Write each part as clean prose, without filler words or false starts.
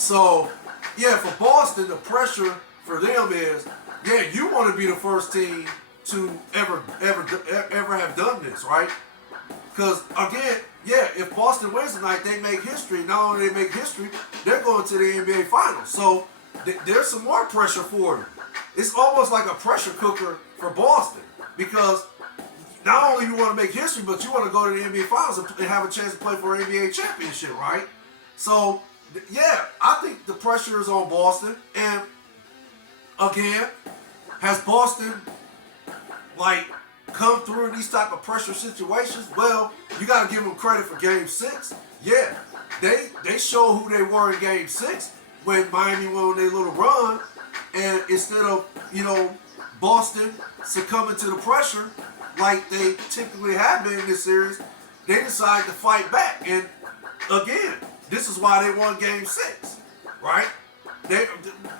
So, yeah, for Boston, the pressure for them is, yeah, you want to be the first team to ever have done this, right? Because again, yeah, if Boston wins tonight, they make history. Not only they make history, they're going to the NBA Finals. So there's some more pressure for them. It's almost like a pressure cooker for Boston because not only you want to make history, but you want to go to the NBA Finals and have a chance to play for an NBA championship, right? So yeah, I think the pressure is on Boston. And again, has Boston like come through these type of pressure situations? Well, you got to give them credit for Game 6. Yeah, they showed who they were in Game 6 when Miami went on their little run, and instead of Boston succumbing to the pressure like they typically have been in this series, they decided to fight back. And again, this is why they won Game 6, right?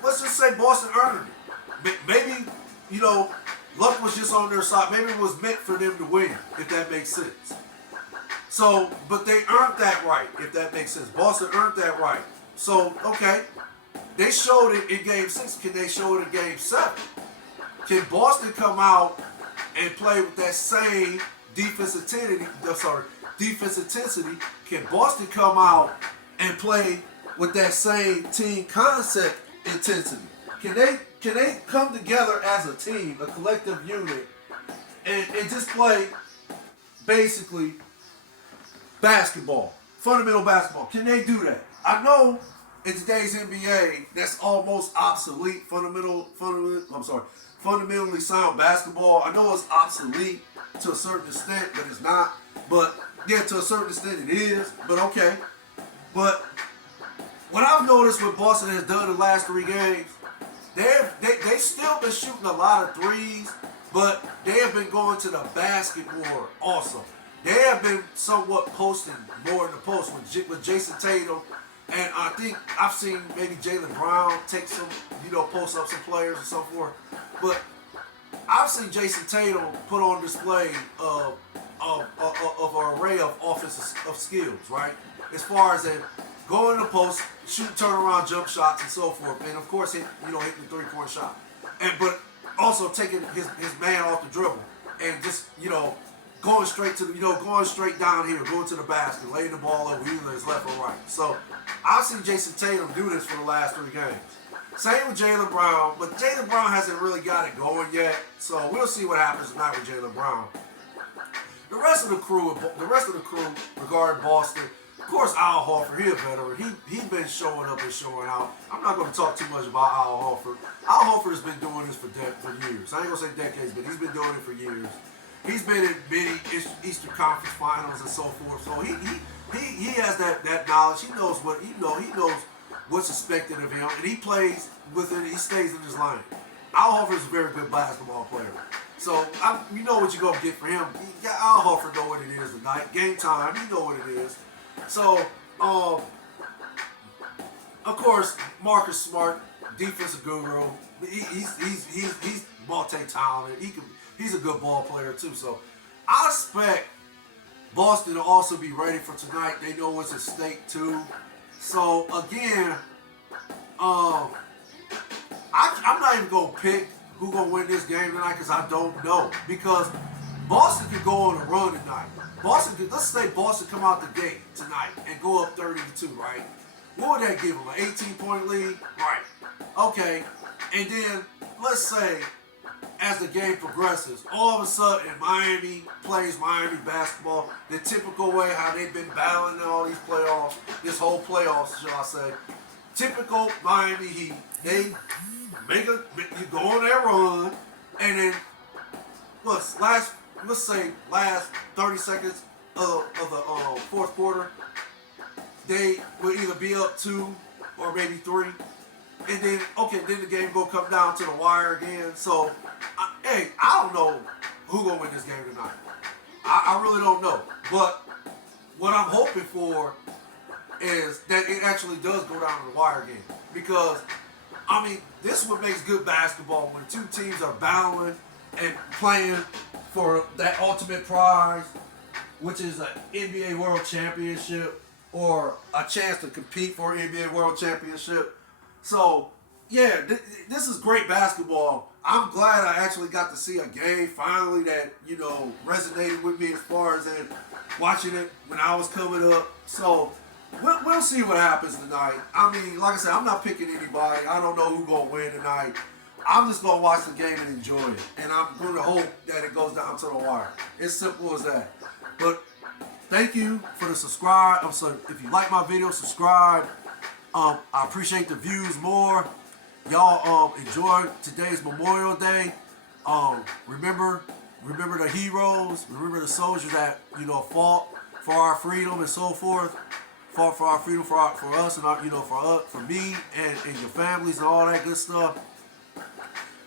Let's just say Boston earned it. Maybe luck was just on their side. Maybe it was meant for them to win, if that makes sense. So, but they earned that right, if that makes sense. Boston earned that right. So, okay, they showed it in Game 6. Can they show it in Game 7? Can Boston come out and play with that same defense intensity? Can Boston come out and play with that same team concept intensity? Can they come together as a team, a collective unit, and just play basically basketball, fundamental basketball? Can they do that? I know in today's NBA that's almost obsolete. Fundamentally sound basketball. I know it's obsolete to a certain extent, but it's not. But yeah, to a certain extent it is. But okay. But what I've noticed what Boston has done in the last 3 games, they've still been shooting a lot of threes, but they have been going to the basket more also. They have been somewhat posting more in the post with Jason Tatum, and I think I've seen maybe Jaylen Brown take some, post up some players and so forth. But I've seen Jason Tatum put on display of an array of offensive skills, right? As far as going in the post, shoot turnaround jump shots and so forth, and of course hitting the 3-point shot, but also taking his man off the dribble and just going straight to going straight down here, going to the basket, laying the ball over either his left or right. So I've seen Jason Tatum do this for the last 3 games. Same with Jaylen Brown, but Jaylen Brown hasn't really got it going yet. So we'll see what happens tonight with Jaylen Brown. The rest of the crew regarding Boston. Of course, Al Horford, he's a veteran. He's been showing up and showing out. I'm not going to talk too much about Al Horford. Al Horford has been doing this for years. I ain't going to say decades, but he's been doing it for years. He's been in many Eastern Conference Finals and so forth. So he has that knowledge. He knows what's expected of him, and he plays within. He stays in his lane. Al Horford is a very good basketball player. So you know what you're gonna get for him. Al Horford know what it is tonight. Game time. You know what it is. So, of course, Marcus Smart, defensive guru. He's multi-talented. He's a good ball player too. So, I expect Boston to also be ready for tonight. They know what's at stake too. So again, I'm not even gonna pick who's gonna win this game tonight because I don't know. Because Boston could go on a run tonight. Let's say Boston come out the gate tonight and go up 30-2, right? What would that give them? An 18-point lead? Right. Okay. And then let's say as the game progresses, all of a sudden Miami plays Miami basketball the typical way how they've been battling in all these playoffs, this whole playoffs, shall I say. Typical Miami Heat. They you go on their run, and then let's say last 30 seconds of the fourth quarter, they will either be up 2 or maybe 3. And then the game gonna come down to the wire again. So, I don't know who gonna win this game tonight. I really don't know. But what I'm hoping for is that it actually does go down to the wire again. Because, this is what makes good basketball, when 2 teams are battling and playing for that ultimate prize, which is an NBA World Championship. or a chance to compete for an NBA World Championship. So, yeah, this is great basketball. I'm glad I actually got to see a game finally that, resonated with me as far as in watching it when I was coming up. So, we'll see what happens tonight. I mean, like I said, I'm not picking anybody. I don't know who's going to win tonight. I'm just going to watch the game and enjoy it. And I'm going to hope that it goes down to the wire. It's simple as that. But thank you for the subscribe. So if you like my video, subscribe. I appreciate the views more. Y'all enjoy today's Memorial Day. Remember the heroes. Remember the soldiers that fought for our freedom and so forth. Fought for our freedom for us and for me and your families and all that good stuff.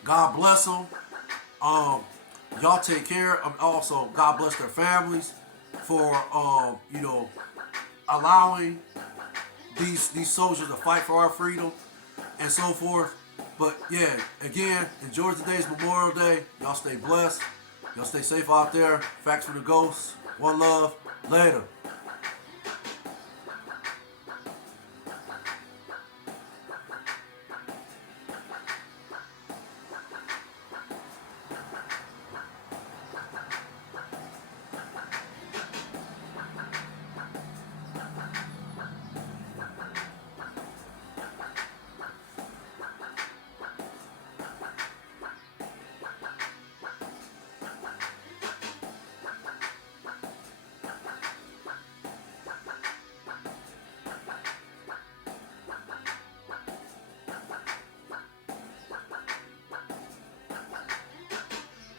God bless them. Y'all take care. Also, God bless their families for allowing these soldiers to fight for our freedom and so forth. But yeah, again, enjoy today's Memorial Day. Y'all stay blessed. Y'all stay safe out there. Facts for the ghosts. One love. Later.